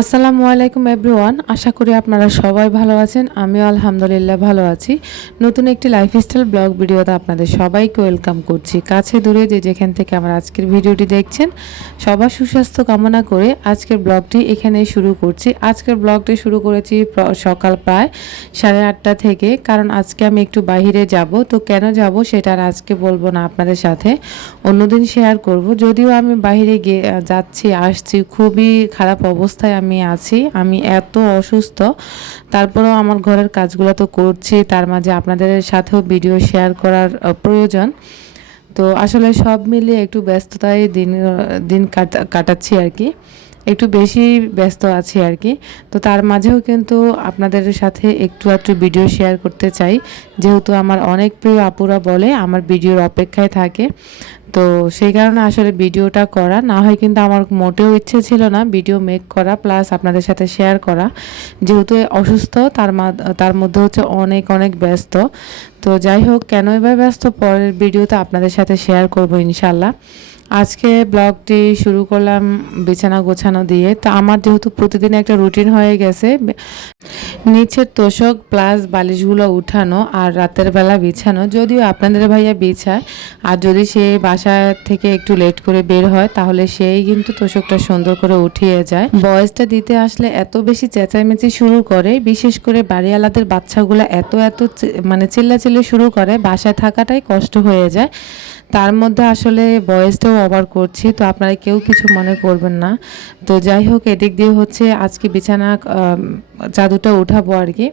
আসসালামু আলাইকুম এভরিওয়ান, আশা করি আপনারা সবাই ভালো আছেন, আমিও আলহামদুলিল্লাহ ভালো আছি। নতুন একটি লাইফস্টাইল ব্লগ ভিডিওতে আপনাদের সবাইকে ওয়েলকাম করছি। কাছে দূরে যে যেখান থেকে আমার আজকের ভিডিওটি দেখছেন, সবার সুস্বাস্থ্য কামনা করে আজকের ব্লগটি এখানে শুরু করছি। আজকের ব্লগটি শুরু করেছি সকাল প্রায় সাড়ে আটটা থেকে, কারণ আজকে আমি একটু বাইরে যাব। তো কেন যাব সেটা আর আজকে বলব না আপনাদের সাথে, অন্যদিন শেয়ার করব। যদিও আমি বাইরে গিয়ে যাচ্ছি, আসছি, খুবই খারাপ অবস্থায় আমি আছি, আমি এত অসুস্থ। তারপরেও আমার ঘরের কাজগুলো তো করছি, তার মাঝে আপনাদের সাথেও ভিডিও শেয়ার করার প্রয়োজন। তো আসলে সব মিলিয়ে একটু ব্যস্ততায় দিন দিন কাটা- কাটাচ্ছি আর কি। একটু বেশি ব্যস্ত আছি আর কি। তো তার মাঝেও কিন্তু আপনাদের সাথে একটু একটু ভিডিও শেয়ার করতে চাই। যেহেতু আমার অনেক প্রিয় আপুরা বলে আমার ভিডিওর অপেক্ষায় থাকে। তো সেই কারণে আসলে ভিডিওটা করা, না হয় কিন্তু আমার মোটেও ইচ্ছে ছিল না ভিডিও মেক করা প্লাস আপনাদের সাথে শেয়ার করা। যেহেতু অসুস্থ, তার তার মধ্যে হচ্ছে অনেক অনেক ব্যস্ত। তো যাই হোক, কেন এবার ব্যস্ত? পরের ভিডিওতে আপনাদের সাথে শেয়ার করব ইনশাল্লাহ। আজকে ব্লগটি শুরু করলাম বিছানা গোছানো দিয়ে। তো আমার যেহেতু প্রতিদিন একটা রুটিন হয়ে গেছে, নিচের তোষক প্লাস বালিশগুলো উঠানো আর রাতের বেলা বিছানো, যদিও আপনাদের ভাইয়া বিছায়। আর যদি সে বাসা থেকে একটু লেট করে বের হয়, তাহলে সেই কিন্তু তোষকটা সুন্দর করে উঠিয়ে যায়। বয়সটা দিতে আসলে এত বেশি চেঁচামেচি শুরু করে, বিশেষ করে বাড়িওয়ালাদের বাচ্চাগুলো এত এত মানে চিল্লাচিল্লি শুরু করে, বাসায় থাকাটাই কষ্ট হয়ে যায়। তার মধ্যে আসলে বয়েসটাও ওভার করছি, তো আপনারা কেউ কিছু মনে করবেন না। তো যাই হোক, এদিক দিয়ে হচ্ছে আজকে বিছানা চাদরটা উঠাবো আর কি।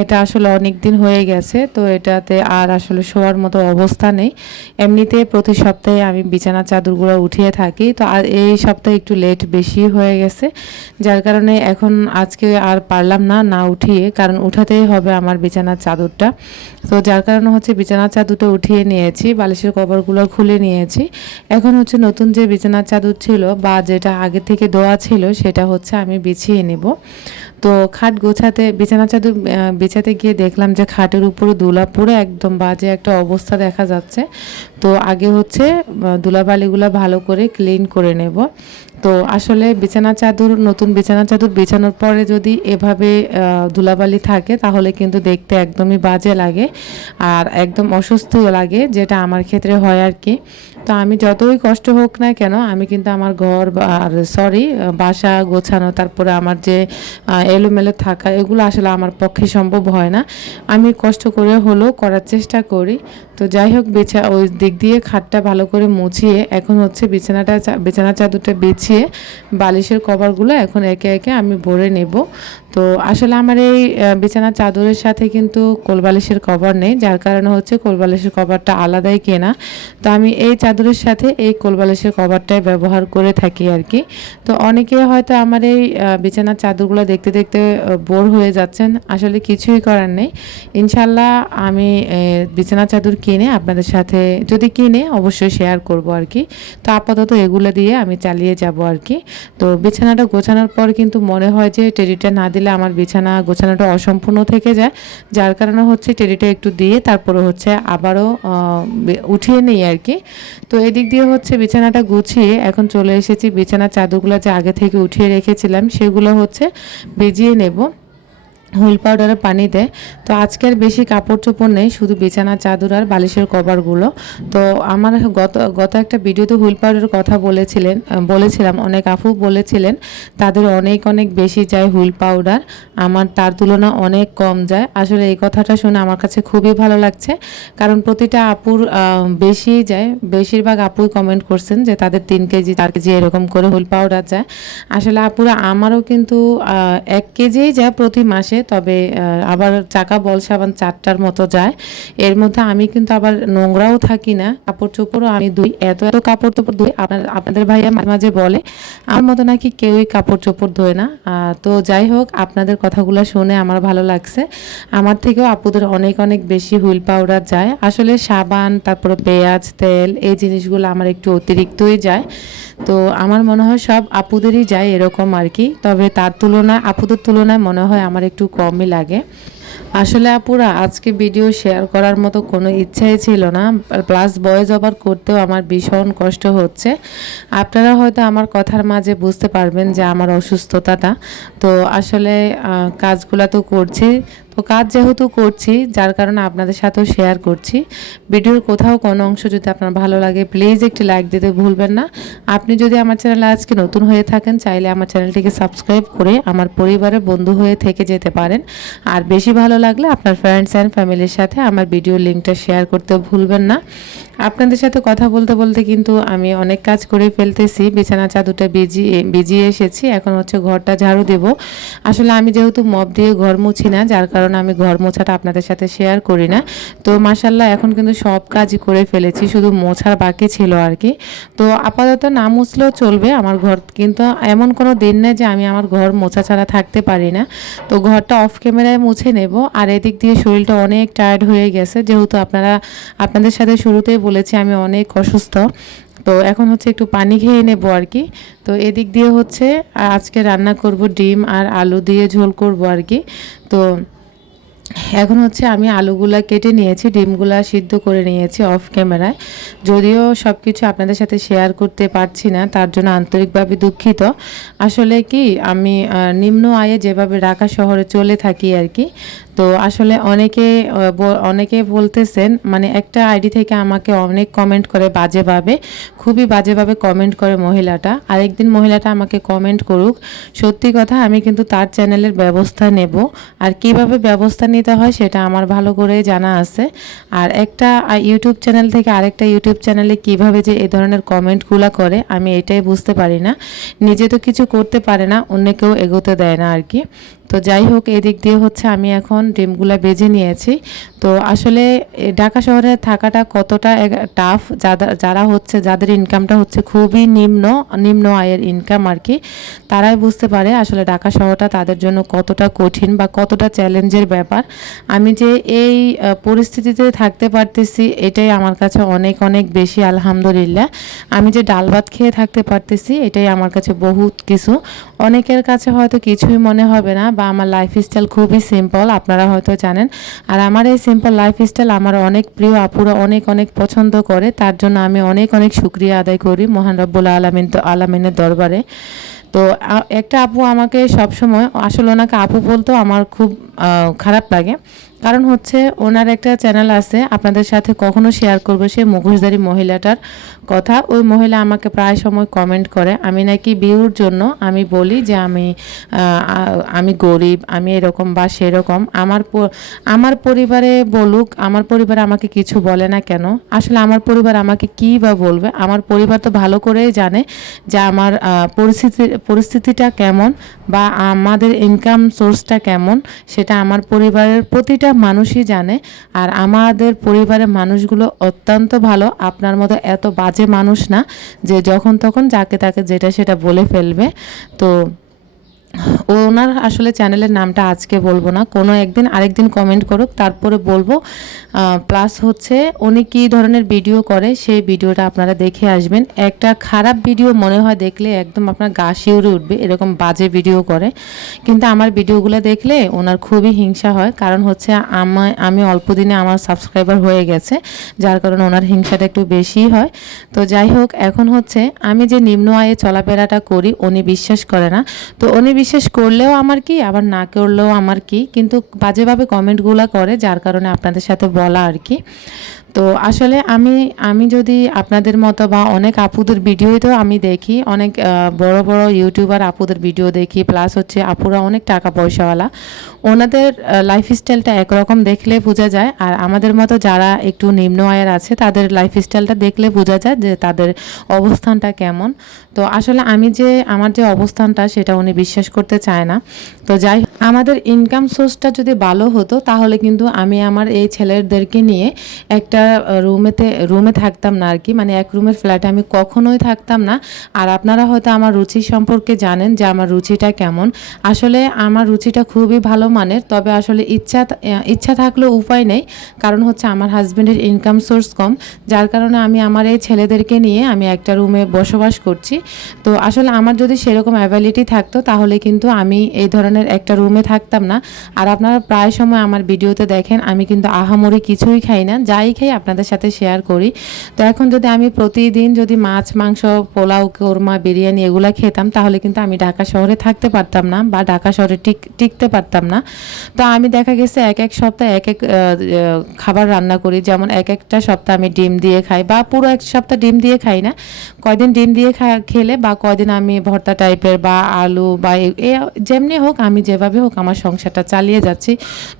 এটা আসলে অনেক দিন হয়ে গেছে, তো এটাতে আর আসলে শোয়ার মতো অবস্থা নেই। এমনিতে প্রতি সপ্তাহে আমি বিছানা চাদরগুলো উঠিয়ে থাকি, তো আর এই সপ্তাহে একটু লেট বেশি হয়ে গেছে। যার কারণে এখন আজকে আর পারলাম না না উঠিয়ে, কারণ উঠাতেই হবে আমার বিছানার চাদরটা। তো যার কারণে হচ্ছে বিছানার চাদরটা উঠিয়ে নিয়েছি, বালিশের কভারগুলো খুলে নিয়েছি। এখন হচ্ছে নতুন যে বিছানার চাদর ছিল বা যেটা আগে থেকে দেওয়া ছিল, সেটা হচ্ছে আমি বিছিয়ে নেব। তো খাট গোছাতে বিছানা চাদর বেছাতে গিয়ে দেখলাম যে খাটের উপরে দুলা পড়ে একদম বাজে একটা অবস্থা দেখা যাচ্ছে। তো আগে হচ্ছে আহ, ধুলাবালিগুলো ভালো করে ক্লিন করে নেব। তো আসলে বিছানা চাদর নতুন বিছানা চাদর বিছানোর পরে যদি এভাবে ধুলাবালি থাকে তাহলে কিন্তু দেখতে একদমই বাজে লাগে আর একদম অস্বস্তিও লাগে যেটা আমার ক্ষেত্রে হয় আর কি। তো আমি যতই কষ্ট হোক না কেন আমি কিন্তু আমার ঘর আর সরি বাসা গোছানো তারপরে আমার যে এলোমেলো থাকা এগুলো আসলে আমার পক্ষে সম্ভব হয় না। আমি কষ্ট করে হলেও করার চেষ্টা করি। তো যাই হোক বিছা ওই দিক দিয়ে খাটটা ভালো করে মুছিয়ে এখন হচ্ছে বিছানাটা বিছানা চাদরটা বিছিয়ে বালিশের কভারগুলো এখন একে একে আমি ভরে নেব। তো আসলে আমার এই আহ, বিছানার চাদরের সাথে কিন্তু কোলবালিশের কভার নেই যার কারণে হচ্ছে কোলবালিশের কভারটা আলাদাই কেনা। তো আমি এই চাদরের সাথে এই কোলবালিশের কভারটাই ব্যবহার করে থাকি আর কি। তো অনেকে হয়তো আমার এই বিছানার চাদরগুলো দেখতে দেখতে বোর হয়ে যাচ্ছেন। আসলে কিছুই করার নেই। ইনশাল্লাহ আমি বিছানা চাদর কিনে আপনাদের সাথে যদি কিনে অবশ্যই শেয়ার করব আর কি। তো আপাতত এগুলো দিয়ে আমি চালিয়ে যাব আর কি। তো বিছানাটা গোছানোর পর কিন্তু মনে হয় যে টেডিটা না দিলে আমার বিছানা গোছানোটা অসম্পূর্ণ থেকে যায়। যার কারণে হচ্ছে টেডিটা একটু দিয়ে তারপরে হচ্ছে আবারও উঠিয়ে নিই আর কি। তো এদিক দিয়ে হচ্ছে বিছানাটা গুছিয়ে এখন চলে এসেছি। বিছানার চাদরগুলো যে আগে থেকে উঠিয়ে রেখেছিলাম, সেগুলো হচ্ছে ভিজিয়ে নেব। হুইল পাউডারের পানিতে তো আজকের বেশি কাপড় চোপড় নেই, শুধু বিছানা, চাদর আর বালিশের কভারগুলো। তো আমার গত গত একটা ভিডিওতে হুইল পাউডারের কথা বলেছিলেন বলেছিলাম, অনেক আপু বলেছিলেন, তাদের অনেক অনেক বেশি যায় হুইল পাউডার। আমার, তার তুলনা অনেক কম যায়। আসলে এই কথাটা শুনে আমার কাছে খুবই ভালো লাগছে। কারণ প্রতিটা আপুর বেশি যায়। বেশিরভাগ আপুই কমেন্ট করছেন যে তাদের তিন কেজি, চার কেজি এরকম করে হুইল পাউডার যায়। আসলে আপুরা আমারও কিন্তু এক কেজিই যায় প্রতি মাসে। তবে আবার চাকা, বল সাবান চারটার মতো যায়। এর মধ্যে আমি কিন্তু আবার নোংরাও থাকি না। কাপড় চোপড়ও আমি ধুই। এত এত কাপড় চোপড় ধুই, আপনার, আপনাদের ভাইয়া মাঝে মাঝে বলে, আমার মতো নাকি কেউই কাপড় চোপড় ধোয় না। তো যাই হোক, আপনাদের কথাগুলো শুনে আমার ভালো লাগছে। আমার থেকেও আপুদের অনেক অনেক বেশি হুইল পাউডার যায়। আসলে সাবান, তারপরে পেঁয়াজ, তেল, এই জিনিসগুলো আমার একটু অতিরিক্তই যায়। তো আমার মনে হয় সব আপুদেরই যায় এরকম আর কি। তবে তার তুলনায়, আপুদের তুলনায় মনে হয় আমার একটু কমই লাগে। আসলে আপুরা, আজকে ভিডিও শেয়ার করার মতো কোনো ইচ্ছাই ছিল না। প্লাস ভয়েস ওভার করতেও আমার ভীষণ কষ্ট হচ্ছে। আপনারা হয়তো আমার কথার মাঝে বুঝতে পারবেন যে আমার অসুস্থতাটা। তো আসলে কাজগুলা তো করছি। তো কাজ যেহেতু করছি, যার কারণে আপনাদের সাথেও শেয়ার করছি। ভিডিওর কোথাও কোনো অংশ যদি আপনার ভালো লাগে প্লিজ একটি লাইক দিতে ভুলবেন না। আপনি যদি আমার চ্যানেলে আজকে নতুন হয়ে থাকেন, চাইলে আমার চ্যানেলটিকে সাবস্ক্রাইব করে আমার পরিবারের বন্ধু হয়ে থেকে যেতে পারেন। আর বেশি ভালো লাগলে আপনার ফ্রেন্ডস অ্যান্ড ফ্যামিলির সাথে আমার ভিডিও লিঙ্কটা শেয়ার করতে ভুলবেন না। আপনাদের সাথে কথা বলতে বলতে কিন্তু আমি অনেক কাজ করে ফেলতেছি। বিছানা চাদরটা বিজিয়ে বিজিয়ে এসেছি। এখন হচ্ছে ঘরটা ঝাড়ু দেব। আসলে আমি যেহেতু মপ দিয়ে ঘর মুছি না, যার কারণে আমি ঘর মোছাটা আপনাদের সাথে শেয়ার করি না। তো মাসাল্লাহ এখন কিন্তু সব কাজই করে ফেলেছি, শুধু মোছার বাকি ছিল আর কি তো আপাতত না মুছলেও চলবে। আমার ঘর কিন্তু এমন কোনো দিন নেই যে আমি আমার ঘর মোছা ছাড়া থাকতে পারি না। তো ঘরটা অফ ক্যামেরায় মুছে নেব। আর এদিক দিয়ে শরীরটা অনেক টায়ার্ড হয়ে গেছে। যেহেতু আপনারা, আপনাদের সাথে শুরুতেই বলেছি, আমি অনেক অসুস্থ। তো এখন হচ্ছে একটু পানি খেয়ে নেব আর কি। তো এদিক দিয়ে হচ্ছে আজকে রান্না করব ডিম আর আলু দিয়ে ঝোল করব আর কি। তো এখন হচ্ছে আমি আলুগুলা কেটে নিয়েছি, ডিমগুলা সিদ্ধ করে নিয়েছি অফ ক্যামেরায়। যদিও সব কিছু আপনাদের সাথে শেয়ার করতে পারছি না, তার জন্য আন্তরিকভাবে দুঃখিত। আসলে কি, আমি নিম্ন আয়ে যেভাবে ঢাকা শহরে চলে থাকি আর কি তো আসলে অনেকে অনেকে বলতেছেন মানে একটা আইডি থেকে আমাকে অনেক কমেন্ট করে বাজেভাবে, খুবই বাজেভাবে কমেন্ট করে মহিলাটা। আরেকদিন মহিলাটা আমাকে কমেন্ট করুক, সত্যি কথা আমি কিন্তু তার চ্যানেলের ব্যবস্থা নেব। আর কীভাবে ব্যবস্থা নিতে হয় সেটা আমার ভালো করে জানা আছে। আর একটা ইউটিউব চ্যানেল থেকে আরেকটা ইউটিউব চ্যানেলে কীভাবে যে এই ধরনের কমেন্টগুলো করে, আমি এটাই বুঝতে পারি না। নিজে তো কিছু করতে পারে না অন্য কেউ এগোতে দেয় না আর কি। তো যাই হোক এদিক দিয়ে হচ্ছে আমি এখন ডিমগুলা বেজে নিয়েছি। তো আসলে ঢাকা শহরে থাকাটা কতটা টাফ যারা যারা হচ্ছে, যাদের ইনকামটা হচ্ছে খুবই নিম্ন নিম্ন আয়ের ইনকাম আর কি, তারাই বুঝতে পারে আসলে ঢাকা শহরটা তাদের জন্য কতটা কঠিন বা কতটা চ্যালেঞ্জের ব্যাপার। আমি যে এই পরিস্থিতিতে থাকতে পারতেছি, এটাই আমার কাছে অনেক অনেক বেশি আলহামদুলিল্লাহ। আমি যে ডাল ভাত খেয়ে থাকতে পারতেছি, এটাই আমার কাছে বহুত কিছু। অনেকের কাছে হয়তো কিছুই মনে হবে না বা আমার লাইফস্টাইল খুবই সিম্পল আপনারা হয়তো জানেন। আর আমার এই সিম্পল লাইফস্টাইল আমার অনেক প্রিয়, আপুরা অনেক অনেক পছন্দ করে, তার জন্য আমি অনেক অনেক শুক্রিয়া আদায় করি মহান রব্বুল আলমিন তো আলমিনের দরবারে। তো একটা আপু আমাকে সবসময়, আসলে ওনাকে আপু বলতেও আমার খুব খারাপ লাগে। কারণ হচ্ছে ওনার একটা চ্যানেল আছে, আপনাদের সাথে কখনো শেয়ার করব সে মুখোশধারী মহিলাটার কথা। ওই মহিলা আমাকে প্রায় সময় কমেন্ট করে, আমি নাকি বিউর জন্য আমি বলি যে আমি আমি গরিব, আমি এরকম বা সেরকম। আমার আমার পরিবারে বলুক, আমার পরিবার আমাকে কিছু বলে না কেন? আসলে আমার পরিবার আমাকে কী বা বলবে? আমার পরিবার তো ভালো করেই জানে যে আমার পরিস্থিতি, পরিস্থিতিটা কেমন বা আমাদের ইনকাম সোর্সটা কেমন, সেটা আমার পরিবারের প্রতিটা মানুষই জানে, আর আমাদের পরিবারের মানুষগুলো অত্যন্ত ভালো। আপনার মতো এত বাজে মানুষ না যে যখন তখন যাকে তাকে যেটা সেটা বলে ফেলবে। তো ওনার আসলে চ্যানেলের নামটা আজকে বলব না। কোনো একদিন আরেকদিন কমেন্ট করুক, তারপরে বলব। প্লাস হচ্ছে উনি কী ধরনের ভিডিও করে, সেই ভিডিওটা আপনারা দেখে আসবেন। একটা খারাপ ভিডিও মনে হয় দেখলে একদম আপনার গা শিউরে উঠবে, এরকম বাজে ভিডিও করে। কিন্তু আমার ভিডিওগুলো দেখলে ওনার খুবই হিংসা হয়। কারণ হচ্ছে আমায় আমি অল্প দিনে আমার সাবস্ক্রাইবার হয়ে গেছে, যার কারণে ওনার হিংসাটা একটু বেশিই হয়। তো যাই হোক, এখন হচ্ছে আমি যে নিম্ন আয়ে চলাফেরাটা করি, উনি বিশ্বাস করে না। তো উনি বিশ্বাস করলেও আমার কি, আবার না করলেও আমার কি, কিন্তু বাজেভাবে কমেন্টগুলো করে, যার কারণে আপনাদের সাথে বলা আর কি। তো আসলে আমি আমি যদি আপনাদের মতো বা অনেক আপুদের ভিডিওই তো আমি দেখি, অনেক বড় বড় ইউটিউবার আপুদের ভিডিও দেখি প্লাস হচ্ছে আপুরা অনেক টাকা পয়সাওয়ালা, ওনাদের লাইফস্টাইলটা একরকম দেখলে বোঝা যায়। আর আমাদের মতো যারা একটু নিম্ন আয়ের আছে, তাদের লাইফস্টাইলটা দেখলে বোঝা যায় যে তাদের অবস্থানটা কেমন। তো আসলে আমি যে, আমার যে অবস্থানটা, সেটা উনি বিশ্বাস করতে চায় না। তো যাই আমাদের ইনকাম সোর্সটা যদি ভালো হতো, তাহলে কিন্তু আমি আমার এই ছেলেদেরকে নিয়ে একটা রুমেতে, রুমে থাকতাম না আর কি মানে এক রুমের ফ্ল্যাটে আমি কখনোই থাকতাম না। আর আপনারা হয়তো আমার রুচি সম্পর্কে জানেন যে আমার রুচিটা কেমন। আসলে আমার রুচিটা খুবই ভালো মানের, তবে আসলে ইচ্ছা ইচ্ছা থাকলেও উপায় নেই। কারণ হচ্ছে আমার হাজব্যান্ডের ইনকাম সোর্স কম। যার কারণে আমি আমার এই ছেলেদেরকে নিয়ে আমি একটা রুমে বসবাস করছি। তো আসলে আমার যদি সেরকম অ্যাভেলিটি থাকতো, তাহলে কিন্তু আমি এই ধরনের একটা রুমে থাকতাম না। আর আপনারা প্রায় সময় আমার ভিডিওতে দেখেন, আমি কিন্তু আহামরি কিছুই খাই না। যাই খাই আপনাদের সাথে শেয়ার করি। তো এখন যদি আমি প্রতিদিন যদি মাছ, মাংস, পোলাও, কোরমা, বিরিয়ানি এগুলো খেতাম, তাহলে কিন্তু আমি ঢাকা শহরে থাকতে পারতাম না বা ঢাকা শহরে টিক, টিকতে পারতাম না। তো আমি দেখা গেছে এক এক সপ্তাহে এক এক খাবার রান্না করি। যেমন এক একটা সপ্তাহ আমি ডিম দিয়ে খাই বা পুরো এক সপ্তাহ ডিম দিয়ে খাই না। কয়দিন ডিম দিয়ে খেলে বা কয়দিন আমি ভর্তা টাইপের বা আলু বা এ যেমনি হোক আমি যেভাবে হোক আমার সংসারটা চালিয়ে যাচ্ছি।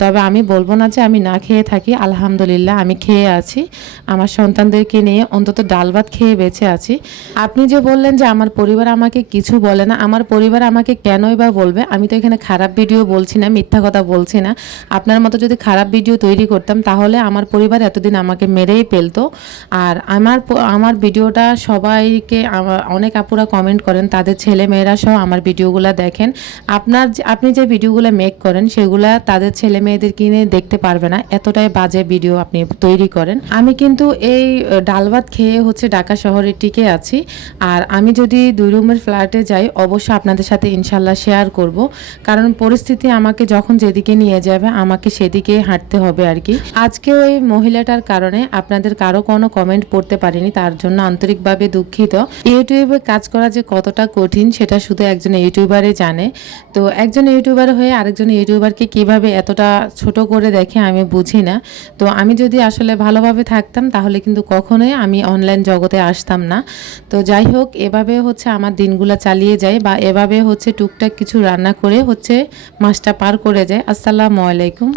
তবে আমি বলব না যে আমি না খেয়ে থাকি। আলহামদুলিল্লাহ আমি খেয়ে আছি, আমার সন্তানদেরকে নিয়ে অন্তত ডাল ভাত খেয়ে বেঁচে আছি। আপনি যে বললেন যে আমার পরিবার আমাকে কিছু বলে না, আমার পরিবার আমাকে কেনই বা বলবে? আমি তো এখানে খারাপ ভিডিও বলছি না, মিথ্যা কথা বলছি না। আপনার মতো যদি খারাপ ভিডিও তৈরি করতাম, তাহলে আমার পরিবার এতদিন আমাকে মেরেই ফেলতো। আর আমার আমার ভিডিওটা সবাইকে অনেক আপুরা কমেন্ট করেন, তাদের ছেলে মেয়েরা সহ আমার ভিডিওগুলো দেখেন। আপনার আপনি যে ভিডিওগুলো মেক করেন, সেগুলা তাদের ছেলে মেয়েদের কিনে দেখতে পারবে না, এতটাই বাজে ভিডিও আপনি তৈরি করেন। আমি কিন্তু এই ডাল ভাত খেয়ে হচ্ছে ঢাকা শহরে টিকে আছি। আর আমি যদি দুই রুমের ফ্ল্যাটে যাই, অবশ্যই আপনাদের সাথে ইনশাল্লাহ শেয়ার করব। কারণ পরিস্থিতি আমাকে যখন যেদিকে নিয়ে যাবে, আমাকে সেদিকে হাঁটতে হবে আর কি। আজকেও এই মহিলাটার কারণে আপনাদের কারও কোনো কমেন্ট পড়তে পারিনি, তার জন্য আন্তরিকভাবে দুঃখিত। ইউটিউবে কাজ করা যে কতটা কঠিন, সেটা শুধু একজন ইউটিউবারই জানে। তো একজন ইউটিউবার হয়ে আরেকজন ইউটিউবারকে কীভাবে এতটা ছোট করে দেখে, আমি বুঝি না। তো আমি যদি আসলে ভালোভাবে থাকতাম, তাহলে কিন্তু কখনোই আমি অনলাইন জগতে আসতাম না। তো যাই হোক, এভাবে হচ্ছে আমার দিনগুলো চালিয়ে যায় বা এভাবে হচ্ছে টুকটাক কিছু রান্না করে হচ্ছে মাসটা পার করে যায়। আসসালামু আলাইকুম।